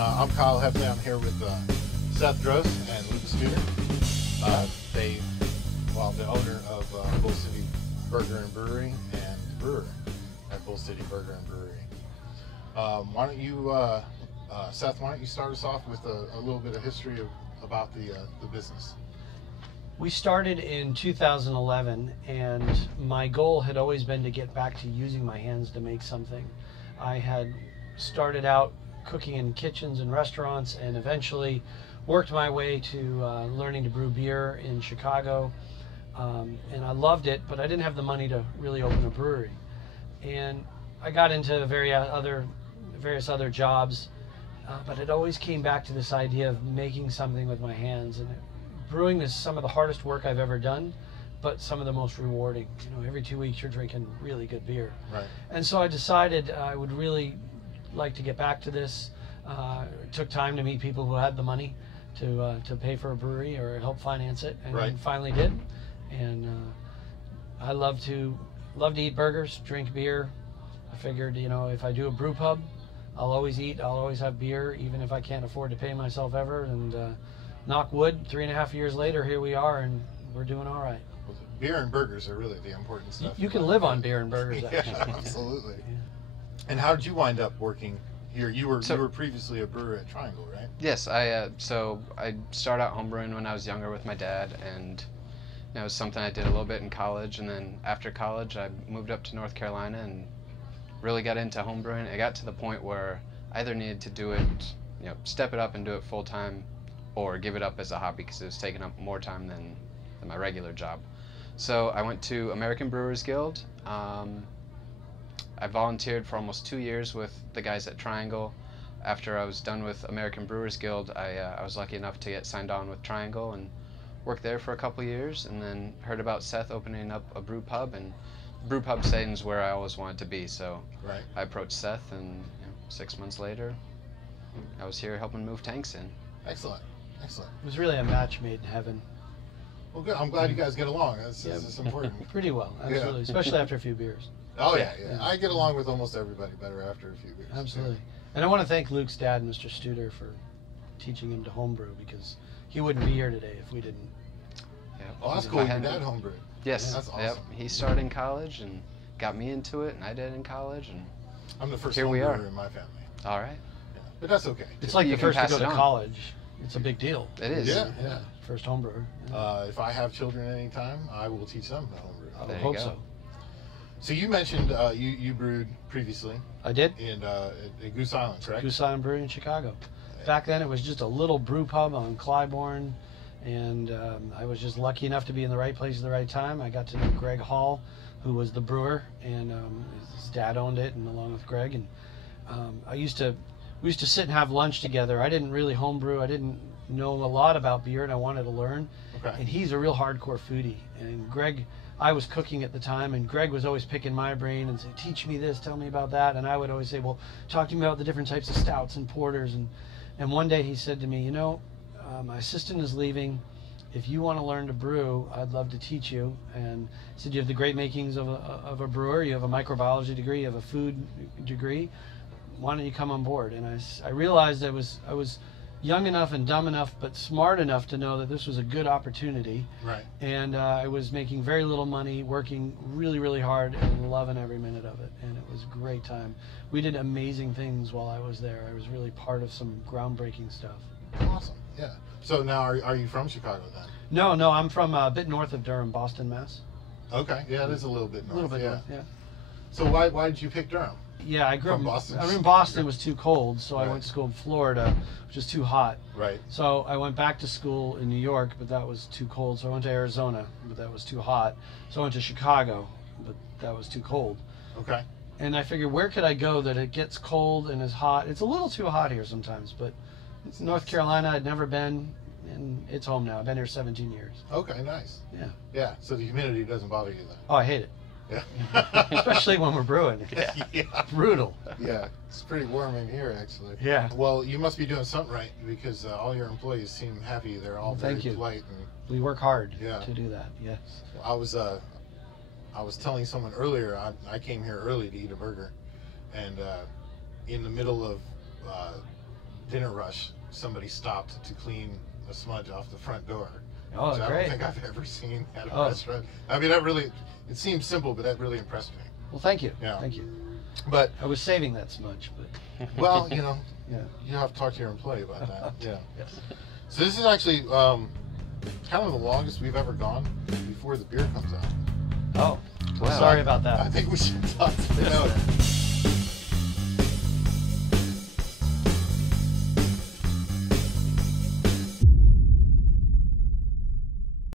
I'm Kyle Heffley. I'm here with Seth Gross and Luke Studer. The owner of Bull City Burger and Brewery and brewer at Bull City Burger and Brewery. Why don't you, Seth? Why don't you start us off with a little bit of history about the business? We started in 2011, and my goal had always been to get back to using my hands to make something. I had started out cooking in kitchens and restaurants, and eventually worked my way to learning to brew beer in Chicago, and I loved it, but I didn't have the money to really open a brewery. And I got into various other jobs, but it always came back to this idea of making something with my hands. And brewing is some of the hardest work I've ever done, but some of the most rewarding. You know, every 2 weeks you're drinking really good beer. Right. And so I decided I would really like to get back to this. It took time to meet people who had the money to pay for a brewery or help finance it, and Right. finally did. And I love to eat burgers, drink beer. I figured, you know, if I do a brew pub, I'll always eat, I'll always have beer, even if I can't afford to pay myself ever. And knock wood, 3.5 years later, here we are, and we're doing all right. Well, beer and burgers are really the important stuff. You can live on beer and burgers, actually. Yeah, absolutely. Yeah. And how did you wind up working here? You were previously a brewer at Triangle, right? Yes, I started out homebrewing when I was younger with my dad, and it was something I did a little bit in college, and then after college I moved up to North Carolina and really got into homebrewing. It got to the point where I either needed to do it, step it up and do it full time, or give it up as a hobby because it was taking up more time than my regular job. So I went to American Brewers Guild. I volunteered for almost 2 years with the guys at Triangle. After I was done with American Brewers Guild, I was lucky enough to get signed on with Triangle and worked there for a couple years, and then heard about Seth opening up a brew pub, and brew pub setting's where I always wanted to be. So Right. I approached Seth, and 6 months later, I was here helping move tanks in. Excellent. Excellent. It was really a match made in heaven. Well, good. I'm glad you guys get along. That's important. Pretty well, absolutely, Yeah. especially after a few beers. Oh, yeah. I get along with almost everybody better after a few beers. Absolutely. And I want to thank Luke's dad, Mr. Studer, for teaching him to homebrew, because he wouldn't be here today if we didn't. Yep. Oh, that's cool. Your dad homebrewed. Yes. That's awesome. Yep. He started in college and got me into it, and I did in college, and I'm the first here we are homebrewer in my family. all right. Yeah. But that's okay. It's like You the can first to pass go it to on. college. It's a big deal. It is. Yeah. First homebrewer. If I have children anytime, I will teach them to homebrew. I There you hope go. so. So you mentioned you brewed previously I did. in Goose Island, correct? Goose Island Brewery in Chicago. Back then, it was just a little brew pub on Clybourne, and I was just lucky enough to be in the right place at the right time. I got to know Greg Hall, who was the brewer, and his dad owned it, and along with Greg, and we used to sit and have lunch together. I didn't really homebrew. I didn't know a lot about beer, and I wanted to learn. Okay. And he's a real hardcore foodie. And Greg, I was cooking at the time, and Greg was always picking my brain and saying, "Teach me this, tell me about that." And I would always say, "Well, talk to me about the different types of stouts and porters." And one day he said to me, "My assistant is leaving. If you want to learn to brew, I'd love to teach you." And he said, "You have the great makings of a brewer. You have a microbiology degree. You have a food degree. Why don't you come on board?" And I realized I was young enough and dumb enough, but smart enough to know that this was a good opportunity. Right. And I was making very little money, working really, really hard, and loving every minute of it. And it was a great time. We did amazing things while I was there. I was really part of some groundbreaking stuff. Awesome. Yeah. So now, are you from Chicago then? No, I'm from a bit north of Durham, Boston, Mass. Okay. Yeah, it is a little bit north. A little bit north, yeah. So why did you pick Durham? Yeah, I grew up From Boston? I mean, Boston was too cold, so I Right. went to school in Florida, which is too hot. Right. So I went back to school in New York, but that was too cold. So I went to Arizona, but that was too hot. So I went to Chicago, but that was too cold. Okay. And I figured, where could I go that it gets cold and is hot? It's a little too hot here sometimes, but it's North Carolina. I'd never been, and it's home now. I've been here 17 years. Okay. Nice. Yeah. Yeah. So the humidity doesn't bother you then? Oh, I hate it. Yeah. Especially when we're brewing. It's Yeah. brutal. Yeah. It's pretty warm in here, actually. Yeah. Well, you must be doing something right because all your employees seem happy. They're all very Thank you. polite. And We work hard Yeah. to do that. Yes. I was telling someone earlier. I came here early to eat a burger, and in the middle of dinner rush, somebody stopped to clean a smudge off the front door. Oh, which I great. don't think I've ever seen at a restaurant. I mean, it seems simple, but that really impressed me. Well, thank you. Yeah. Thank you. But I was saving that smudge, but well, you know, yeah. you have to talk to your employee about that. Yeah. Yes. So this is actually kind of the longest we've ever gone before the beer comes out. Oh, well, Wow. sorry about that. I think we should talk to